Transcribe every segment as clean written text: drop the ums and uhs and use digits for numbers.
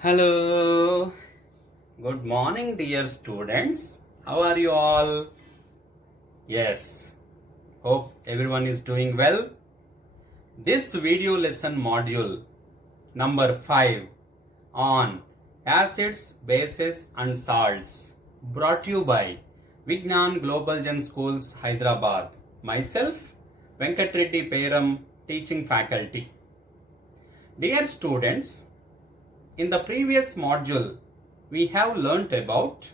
Hello, good morning, dear students. How are you all? Yes, hope everyone is doing well. This video lesson module number 5 on acids, bases, and salts brought to you by Vignan Global Gen Schools, Hyderabad. Myself, Reddy.P, teaching faculty. Dear students, in the previous module, we have learnt about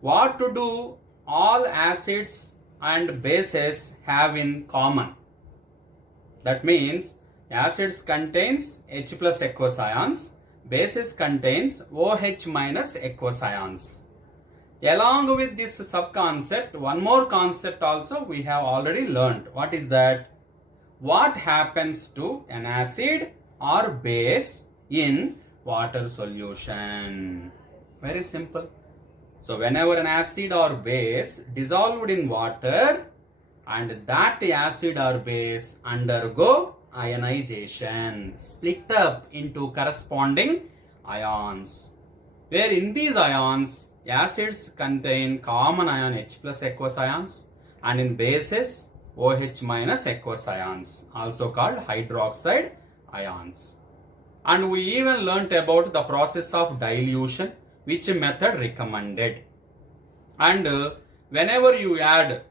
what to do all acids and bases have in common. That means acids contains H plus aqueous ions, bases contains OH minus aqueous ions. Along with this sub-concept, one more concept also we have already learnt. What is that? What happens to an acid or base in water solution? Very simple. So whenever an acid or base dissolved in water and that acid or base undergo ionization, split up into corresponding ions, where in these ions acids contain common ion H plus aqueous ions and in bases OH minus aqueous ions, also called hydroxide ions. And we even learnt about the process of dilution, which method recommended. And whenever you add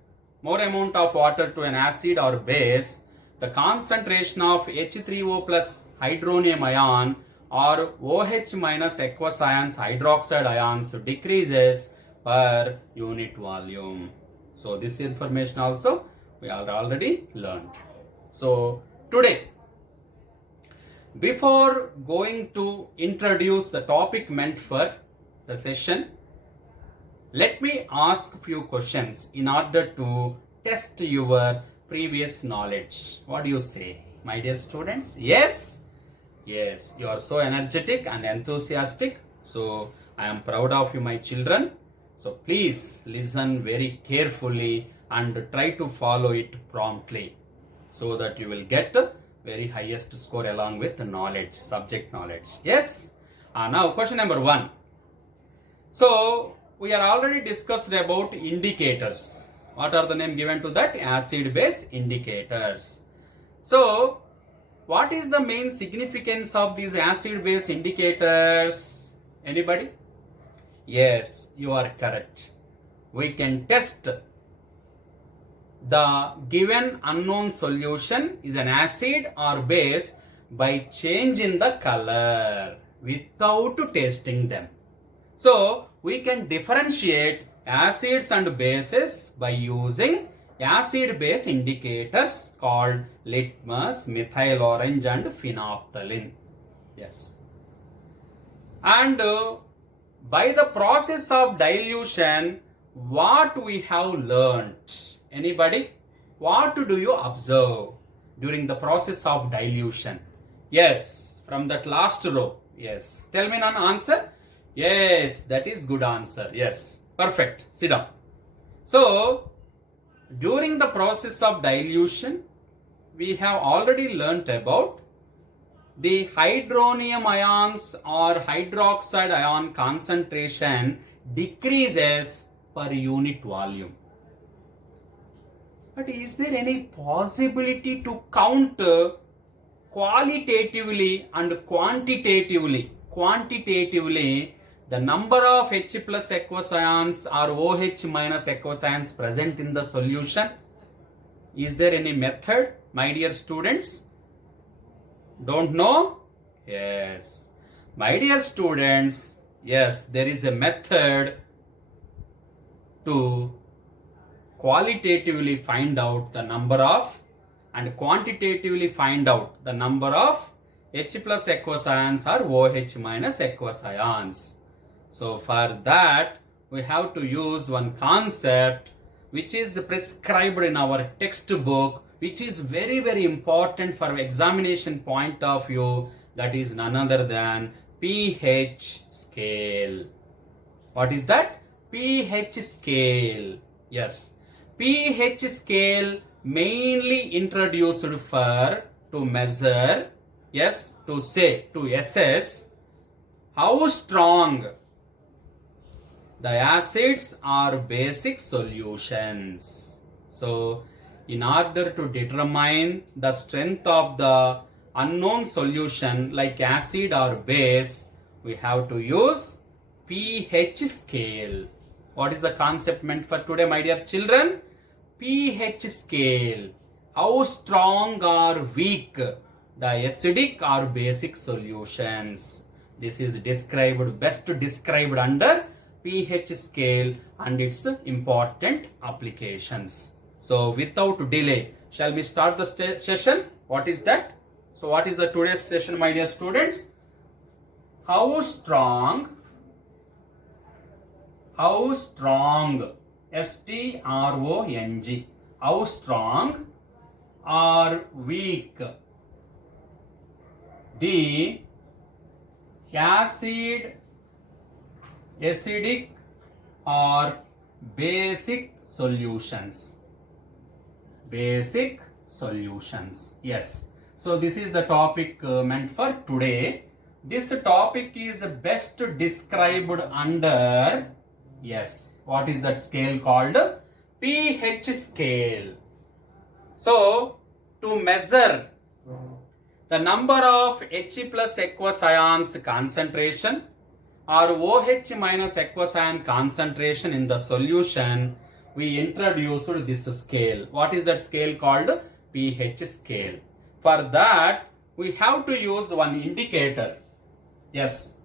more amount of water to an acid or base, the concentration of H3O plus hydronium ion or OH minus aqueous ions, hydroxide ions decreases per unit volume. So this information also we have already learned. So today, before going to introduce the topic meant for the session, let me ask few questions in order to test your previous knowledge. What do you say, my dear students? Yes? Yes, you are so energetic and enthusiastic. So I am proud of you, my children. So please listen very carefully and try to follow it promptly so that you will get very highest score along with knowledge, subject knowledge. Yes? Now question number 1. So we are already discussed about indicators. What are the name given to that? Acid base indicators. So what is the main significance of these acid base indicators? Anybody? Yes, you are correct. We can test the given unknown solution is an acid or base by change in the color without tasting them. So we can differentiate acids and bases by using acid base indicators called litmus, methyl orange and phenolphthalein. Yes. And by the process of dilution, what we have learnt? Anybody? What do you observe during the process of dilution? Yes, from that last row. Yes. Tell me an answer. Yes, that is good answer. Yes, perfect. Sit down. So, during the process of dilution, we have already learnt about the hydronium ions or hydroxide ion concentration decreases per unit volume. But is there any possibility to count qualitatively and quantitatively the number of H plus aqueous ions or OH minus aqueous ions present in the solution? Is there any method, my dear students? Don't know? Yes. My dear students, yes, there is a method to qualitatively find out the number of and quantitatively find out the number of H plus aqueous ions or OH minus aqueous ions. So for that, we have to use one concept which is prescribed in our textbook, which is very, very important for examination point of view. That is none other than pH scale. What is that? pH scale. Yes. pH scale mainly introduced for to measure, yes, to assess How strong the acids or basic solutions. So, in order to determine the strength of the unknown solution like acid or base, we have to use pH scale. What is the concept meant for today, my dear children? pH scale. How strong or weak the acidic or basic solutions. This is best described under pH scale and its important applications. So without delay, shall we start the session? What is that? So what is the today's session, my dear students? How strong, S-T-R-O-N-G, how strong or weak the acid, acidic or basic solutions. Basic solutions. Yes. So this is the topic meant for today. This topic is best described under, yes, what is that scale called? pH scale. So to measure the number of H plus aqueous ions concentration or OH minus aqueous ion concentration in the solution, we introduced this scale. What is that scale called? pH scale. For that, we have to use one indicator. Yes.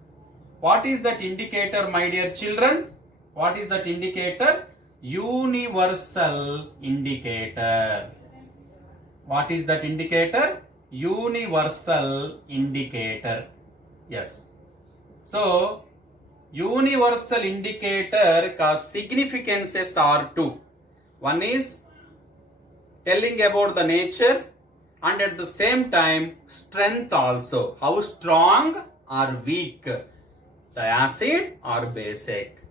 What is that indicator, my dear children? What is that indicator? Universal indicator. What is that indicator? Universal indicator. Yes. So, universal indicator significances are two. One is telling about the nature and at the same time strength also. How strong or weak the acid or basic.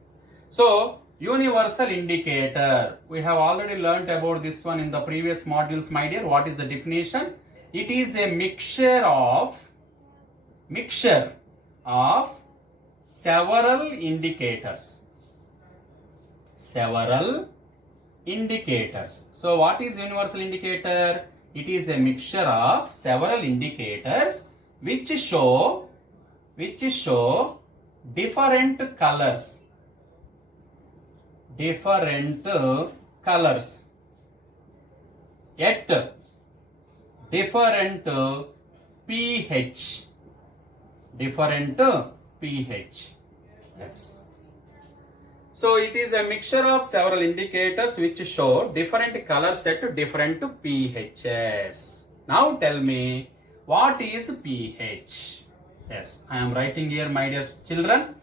So, universal indicator. We have already learnt about this one in the previous modules, my dear. What is the definition? It is a mixture of several indicators. Several indicators. So what is universal indicator? It is a mixture of several indicators which show different colors. At different pH. Yes. So it is a mixture of several indicators which show different colors at different pHs. Now tell me, what is pH? Yes, I am writing here, my dear children.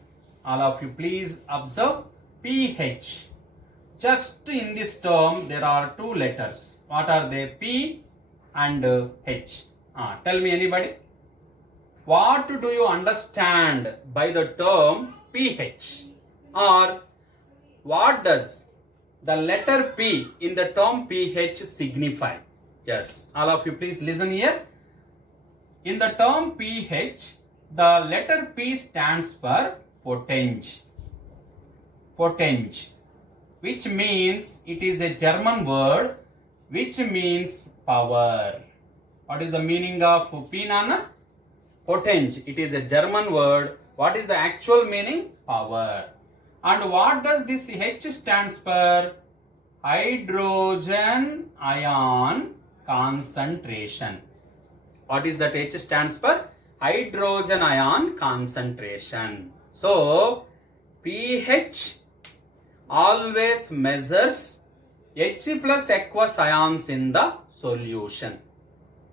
All of you please observe pH. Just in this term there are two letters. What are they? P and H. Tell me, anybody. What do you understand by the term pH? Or what does the letter P in the term pH signify? Yes, all of you please listen here. In the term pH, the letter P stands for potenge, which means it is a German word which means power. What is the meaning of P, Nana? Potenge. It is a German word. What is the actual meaning? Power. And what does this H stands for? Hydrogen ion concentration. What is that H stands for? Hydrogen ion concentration. So, pH always measures H plus aqueous ions in the solution.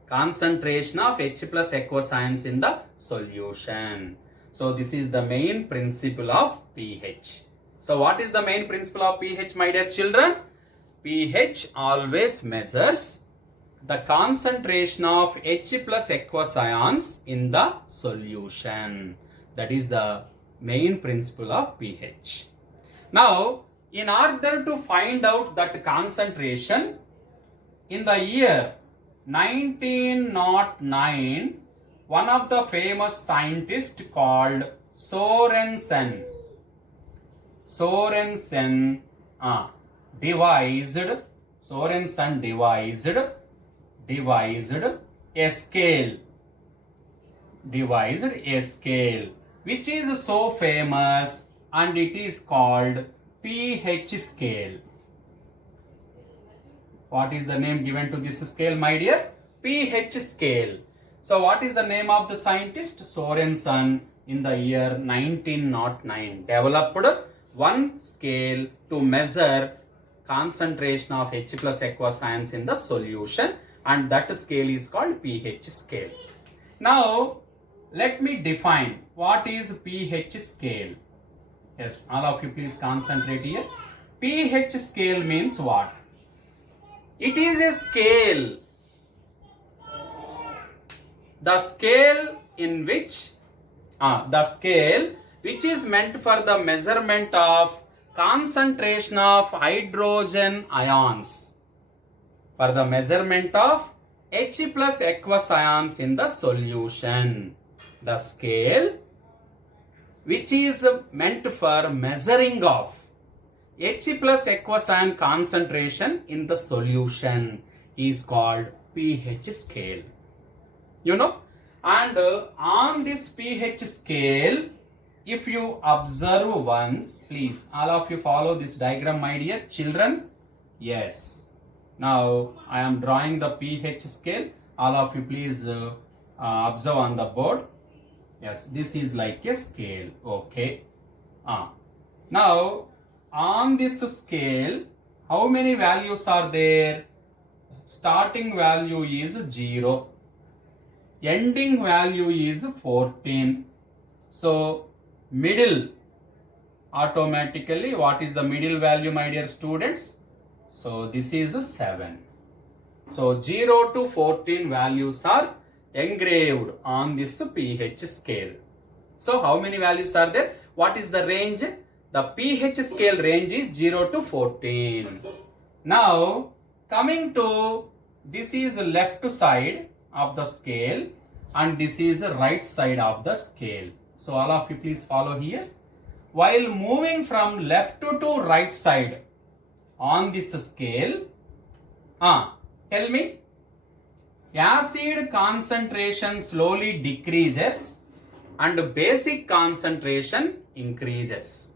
Concentration of H plus aqueous ions in the solution. So this is the main principle of pH. So what is the main principle of pH, my dear children? pH always measures the concentration of H plus aqueous ions in the solution. That is the main principle of pH. Now, in order to find out that concentration, in the year 1909, one of the famous scientists called Sorensen devised a scale which is so famous, and it is called pH scale. What is the name given to this scale, my dear? pH scale. So what is the name of the scientist? Sorensen in the year 1909 developed one scale to measure concentration of H plus aqueous ions in the solution, and that scale is called pH scale. Now let me define what is pH scale. Yes, all of you please concentrate here. pH scale means what? It is a scale. The scale in which which is meant for the measurement of concentration of hydrogen ions. For the measurement of H plus aqueous ions in the solution. The scale which is meant for measuring of H plus aqueous ion concentration in the solution is called pH scale. You know, and on this pH scale, if you observe once, please all of you follow this diagram, my dear children. Yes, now I am drawing the pH scale. All of you please observe on the board. Yes, this is like a scale. Okay. Now on this scale, how many values are there? Starting value is 0. Ending value is 14. So middle, automatically what is the middle value, my dear students? So this is 7. So 0 to 14 values are engraved on this pH scale. So how many values are there? What is the range? The pH scale range is 0 to 14. Now coming to, this is left side of the scale and this is the right side of the scale. So all of you please follow here. While moving from left to right side on this scale, tell me, acid concentration slowly decreases and basic concentration increases.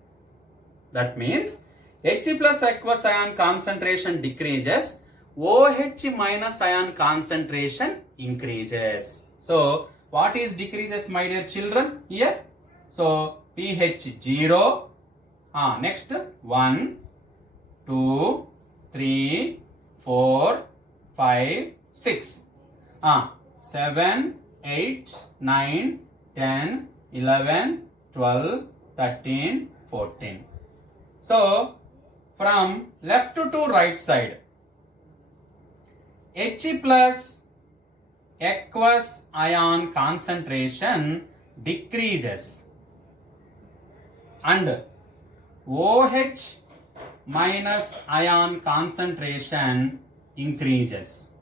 That means H plus aqueous ion concentration decreases, OH minus ion concentration increases. So what is decreases, my dear children, here? So pH 0, next 1, 2, 3, 4, 5, 6, 7, 8, 9, 10, 11, 12, 13, 14. So from left to right side, H plus aqueous ion concentration decreases and OH minus ion concentration increases.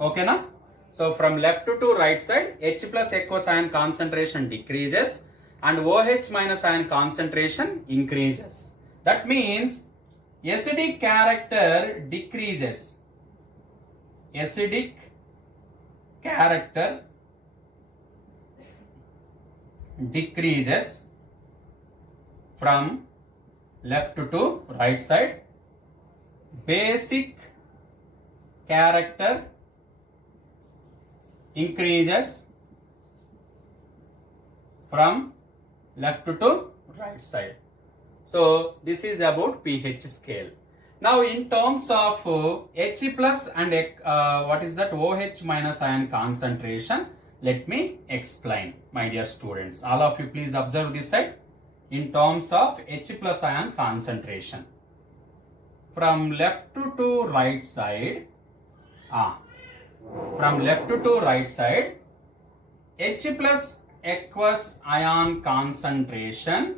Okay, na? So from left to right side, H plus aqueous ion concentration decreases and OH minus ion concentration increases. That means acidic character decreases. Acidic character decreases from left to right side. Basic character increases from left to right side. So this is about pH scale. Now in terms of H plus and what is that OH minus ion concentration, let me explain, my dear students. All of you please observe this side. In terms of H plus ion concentration, from left to right side, H plus aqueous ion concentration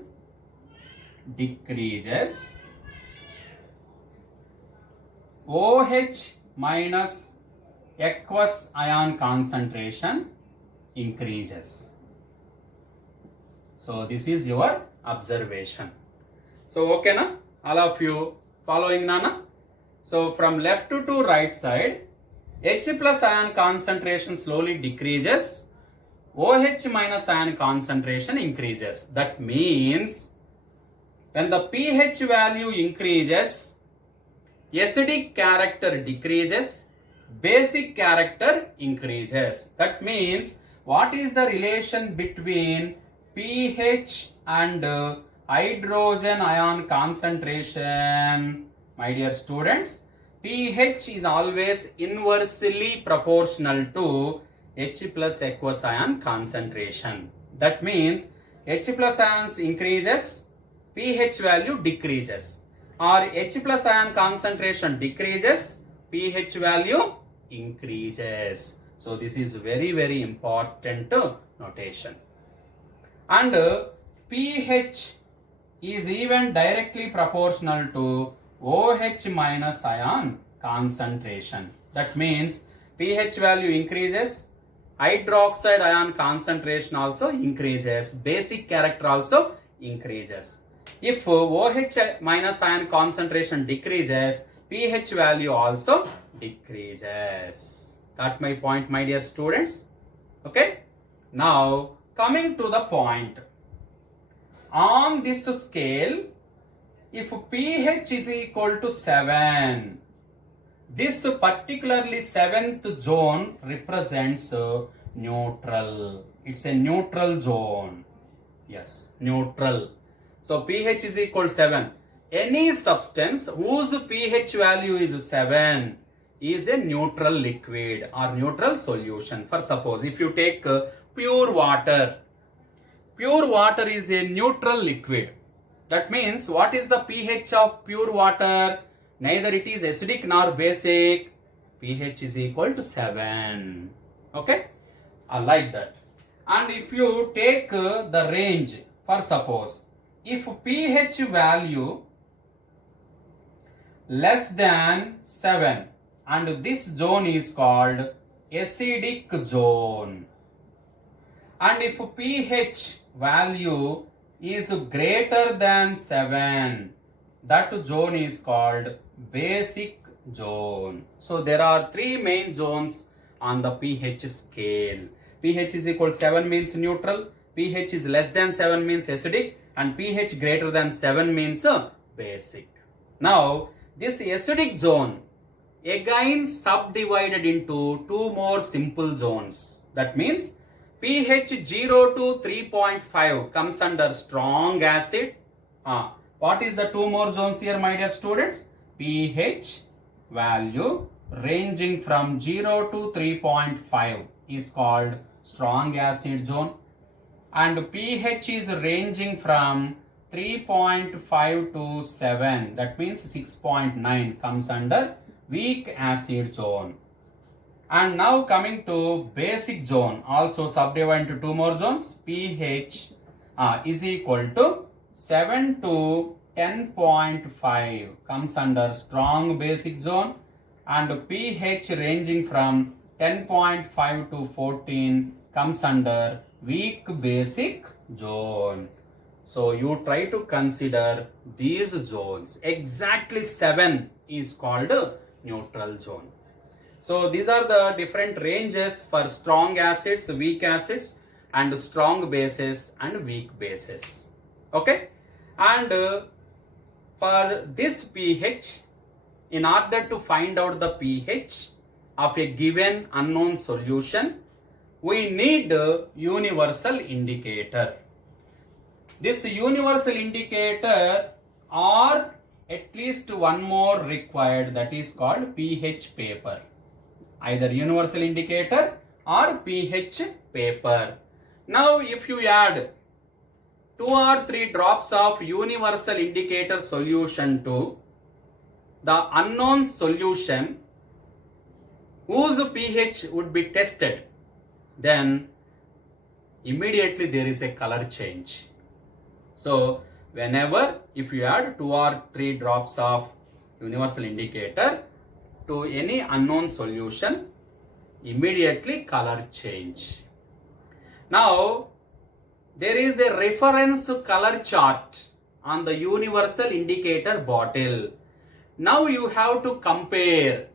decreases, OH minus aqueous ion concentration increases. So this is your observation. So okay na? All of you following Nana? So from left to right side, H plus ion concentration slowly decreases, OH minus ion concentration increases. That means when the pH value increases, acidic character decreases, basic character increases. That means what is the relation between pH and hydrogen ion concentration? My dear students, pH is always inversely proportional to H plus aqueous ion concentration. That means H plus ions increases, pH value decreases, or H plus ion concentration decreases, pH value increases. So this is very, very important notation. And pH is even directly proportional to OH minus ion concentration. That means pH value increases, hydroxide ion concentration also increases, basic character also increases. If OH minus ion concentration decreases, pH value also decreases. Got my point, my dear students? Okay. Now coming to the point. On this scale, if pH is equal to 7, this particularly 7th zone represents neutral. It's a neutral zone. Yes, neutral. So pH is equal to 7. Any substance whose pH value is 7 is a neutral liquid or neutral solution. For suppose if you take pure water is a neutral liquid. That means what is the pH of pure water? Neither it is acidic nor basic. pH is equal to 7. Okay? I like that. And if you take the range, for suppose, if pH value less than 7 and this zone is called acidic zone, and if pH value is greater than 7, that zone is called basic zone. So there are three main zones on the pH scale. pH is equal to 7 means neutral, pH is less than 7 means acidic, and pH greater than 7 means basic. Now this acidic zone again subdivided into two more simple zones. That means pH 0 to 3.5 comes under strong acid. What is the two more zones here, my dear students? pH value ranging from 0 to 3.5 is called strong acid zone, and pH is ranging from 3.5 to 7, that means 6.9 comes under weak acid zone. And now coming to basic zone, also subdivided into two more zones. pH is equal to 7 to 10.5 comes under strong basic zone, and pH ranging from 10.5 to 14 comes under weak basic zone. So you try to consider these zones. Exactly 7 is called neutral zone. So these are the different ranges for strong acids, weak acids, and strong bases and weak bases. Okay? And for this pH, in order to find out the pH of a given unknown solution, we need a universal indicator. This universal indicator, or at least one more required, that is called pH paper. Either universal indicator or pH paper. Now if you add 2 or 3 drops of universal indicator solution to the unknown solution whose pH would be tested, then immediately there is a color change. So whenever if you add 2 or 3 drops of universal indicator to any unknown solution, immediately color change. Now there is a reference color chart on the universal indicator bottle. Now you have to compare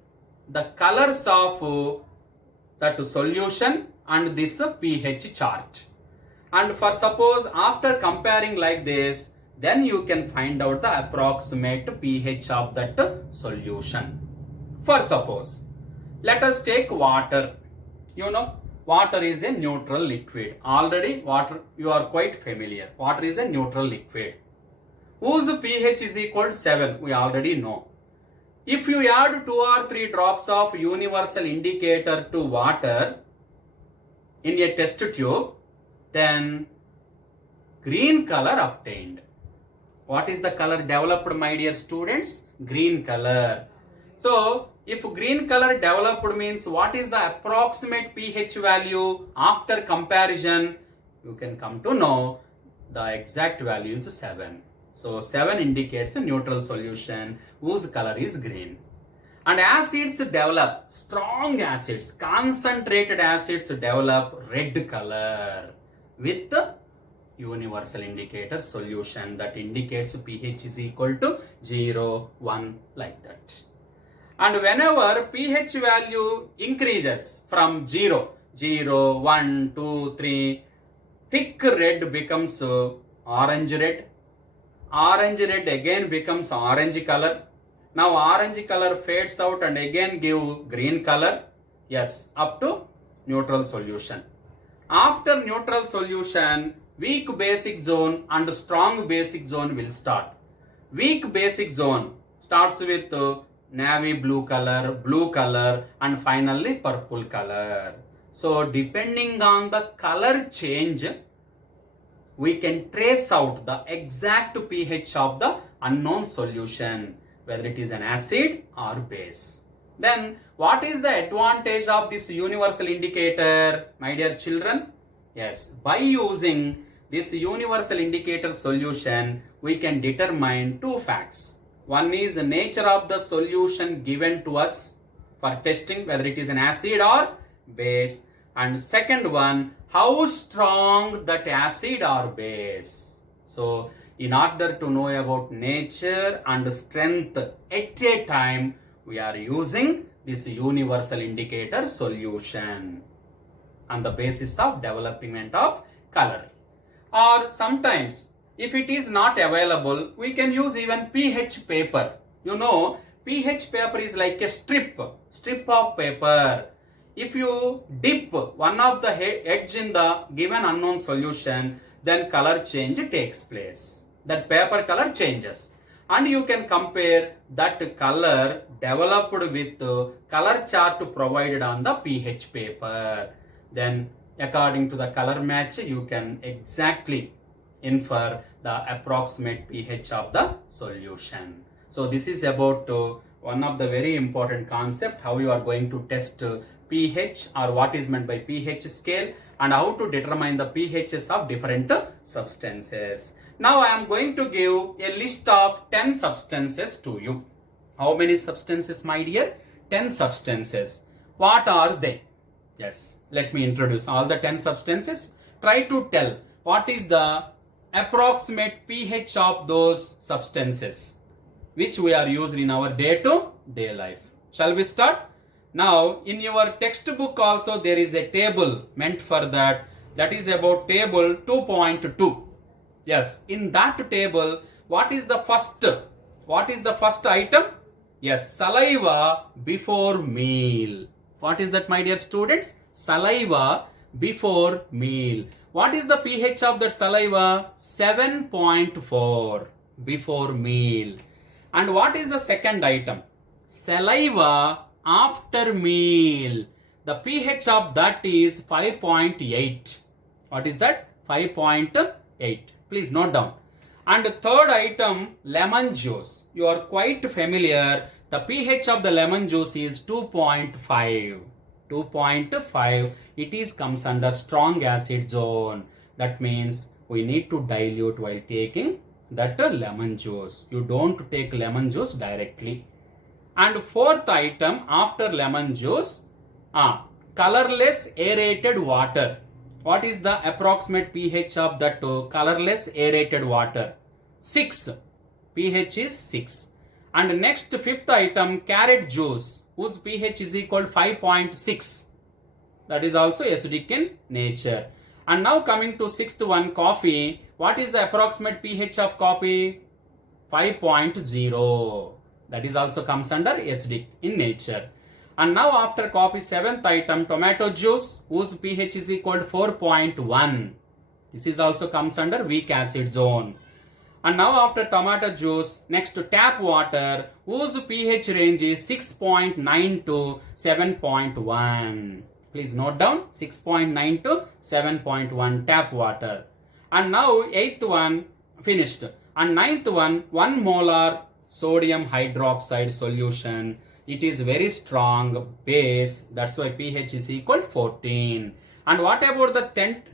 the colors of that solution and this pH chart. And for suppose after comparing like this, then you can find out the approximate pH of that solution. For suppose, let us take water. You know, water is a neutral liquid. Already water, you are quite familiar. Water is a neutral liquid. Whose pH is equal to 7? We already know. If you add 2 or 3 drops of universal indicator to water in a test tube, then green color obtained. What is the color developed, my dear students? Green color. So, if green color developed means what is the approximate pH value after comparison? You can come to know the exact value is 7. So, 7 indicates a neutral solution whose color is green. And acids develop, strong acids, concentrated acids develop red color with universal indicator solution that indicates pH is equal to 0, 1 like that. And whenever pH value increases from 0, 0, 1, 2, 3, thick red becomes orange red. Orange red again becomes orange color. Now orange color fades out and again give green color. Yes, up to neutral solution. After neutral solution, weak basic zone and strong basic zone will start. Weak basic zone starts with navy blue color and finally purple color. So depending on the color change, we can trace out the exact pH of the unknown solution, whether it is an acid or base. Then what is the advantage of this universal indicator, my dear children? Yes, by using this universal indicator solution, we can determine 2 facts. One is the nature of the solution given to us for testing, whether it is an acid or base. And second one, how strong that acid or base. So, in order to know about nature and strength at a time, we are using this universal indicator solution on the basis of development of color. Or sometimes, if it is not available, we can use even pH paper. You know, pH paper is like a strip of paper. If you dip one of the edge in the given unknown solution, then color change takes place. That paper color changes. And you can compare that color developed with color chart provided on the pH paper. Then according to the color match, you can exactly infer the approximate pH of the solution. So this is about one of the very important concept, how you are going to test pH or what is meant by pH scale and how to determine the pHs of different substances. Now I am going to give a list of 10 substances to you. How many substances, my dear? 10 substances. What are they? Yes, let me introduce all the 10 substances. Try to tell what is the approximate pH of those substances which we are used in our day-to-day life. Shall we start? Now, in your textbook also there is a table meant for that. That is about table 2.2. Yes, in that table, what is the first item? Yes, saliva before meal. What is that, my dear students? Saliva before meal. What is the pH of the saliva? 7.4 before meal. And what is the second item? Saliva after meal. The pH of that is 5.8. What is that? 5.8. Please note down. And the third item, lemon juice. You are quite familiar. The pH of the lemon juice is 2.5. 2.5. It comes under strong acid zone. That means we need to dilute while taking that lemon juice. You don't take lemon juice directly. And fourth item after lemon juice, colorless aerated water. What is the approximate pH of that colorless aerated water? 6. pH is 6. And next, fifth item, carrot juice, whose pH is equal to 5.6. That is also acidic in nature. And now coming to sixth one, coffee. What is the approximate pH of coffee? 5.0. That is also comes under acidic in nature. And now after coffee, seventh item, tomato juice, whose pH is equal to 4.1. This is also comes under weak acid zone. And now after tomato juice, next to tap water, whose pH range is 6.9 to 7.1. Please note down 6.9 to 7.1 tap water. And now eighth one finished. And ninth one, 1 molar sodium hydroxide solution. It is very strong base. That's why pH is equal to 14. And what about the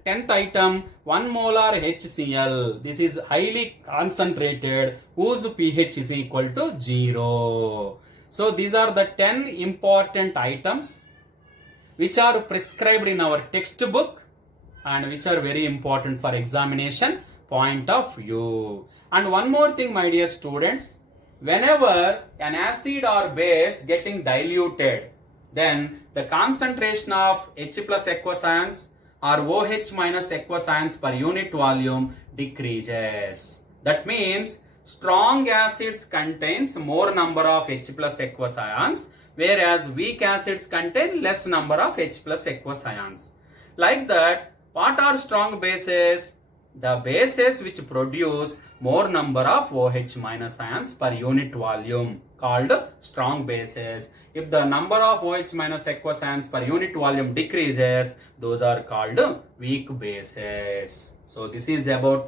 10th item? 1 molar HCl. This is highly concentrated, whose pH is equal to 0. So these are the 10 important items which are prescribed in our textbook and which are very important for examination point of view. And one more thing, my dear students, whenever an acid or base getting diluted, then the concentration of H plus aqueous ions or OH minus aqueous ions per unit volume decreases. That means strong acids contains more number of H plus aqueous ions, whereas weak acids contain less number of H plus aqueous ions. Like that, what are strong bases? The bases which produce more number of OH minus ions per unit volume called strong bases. If the number of OH minus aqueous ions per unit volume decreases, those are called weak bases. So this is about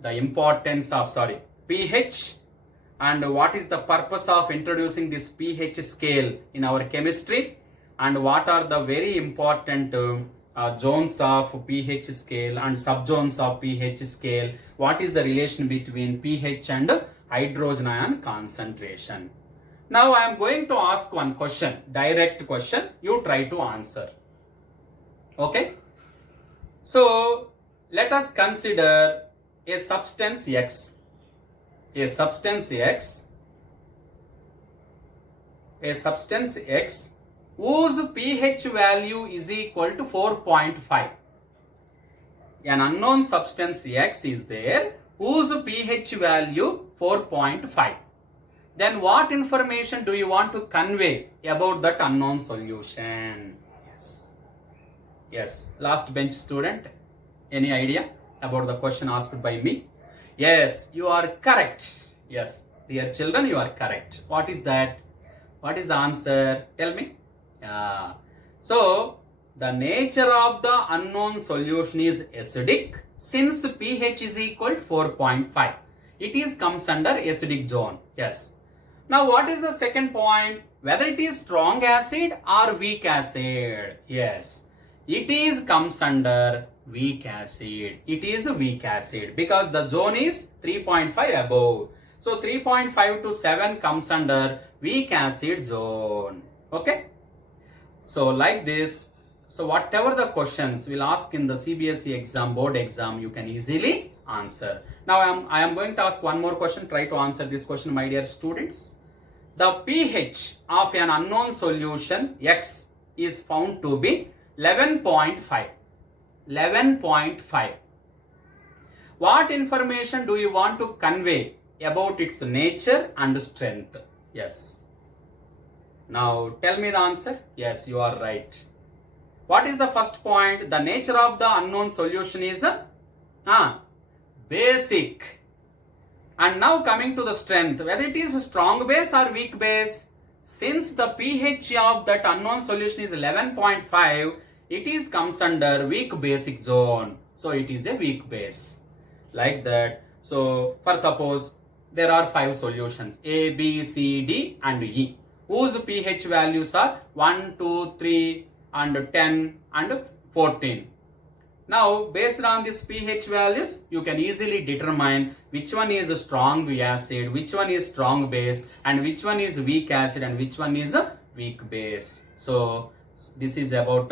the importance of pH and what is the purpose of introducing this pH scale in our chemistry, and what are the very important zones of pH scale and subzones of pH scale. What is the relation between pH and hydrogen ion concentration? Now I am going to ask one question, direct question. You try to answer. Okay. So let us consider a substance X. A substance X whose pH value is equal to 4.5. An unknown substance X is there whose pH value 4.5. Then what information do you want to convey about that unknown solution? Yes. Last bench student, any idea about the question asked by me? Yes, you are correct. Yes, dear children, you are correct. What is that? What is the answer? Tell me. So, the nature of the unknown solution is acidic since pH is equal to 4.5. It comes under acidic zone. Yes. Now, what is the second point? Whether it is strong acid or weak acid. Yes. It comes under weak acid. It is weak acid because the zone is 3.5 above. So 3.5 to 7 comes under weak acid zone. Okay. So like this. So whatever the questions will ask in the CBSE exam, board exam, you can easily answer. Now I am going to ask one more question. Try to answer this question, my dear students. The pH of an unknown solution X is found to be 11.5. 11.5. What information do you want to convey about its nature and strength? Yes. Now tell me the answer. Yes, you are right. What is the first point? The nature of the unknown solution is basic. And now coming to the strength, whether it is a strong base or weak base, since the pH of that unknown solution is 11.5, it comes under weak basic zone. So it is a weak base. Like that. So for suppose there are 5 solutions A, B, C, D and E, whose pH values are 1, 2, 3 and 10 and 14. Now based on these pH values, you can easily determine which one is a strong acid, which one is strong base, and which one is weak acid and which one is a weak base. So this is about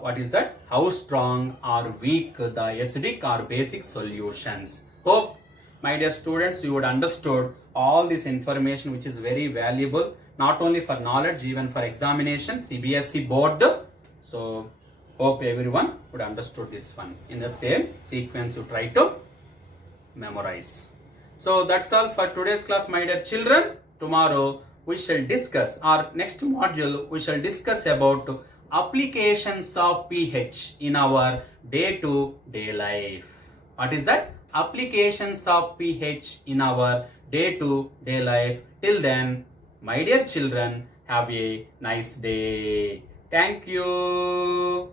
what is that? How strong or weak the acidic or basic solutions. Hope, my dear students, you would understood all this information, which is very valuable, not only for knowledge, even for examination, CBSE board. So, hope everyone would understood this one. In the same sequence, you try to memorize. So, that's all for today's class, my dear children. Tomorrow, we shall discuss, our next module, we shall discuss about applications of pH in our day-to-day life. What is that? Applications of pH in our day-to-day life. Till then, my dear children, have a nice day. Thank you.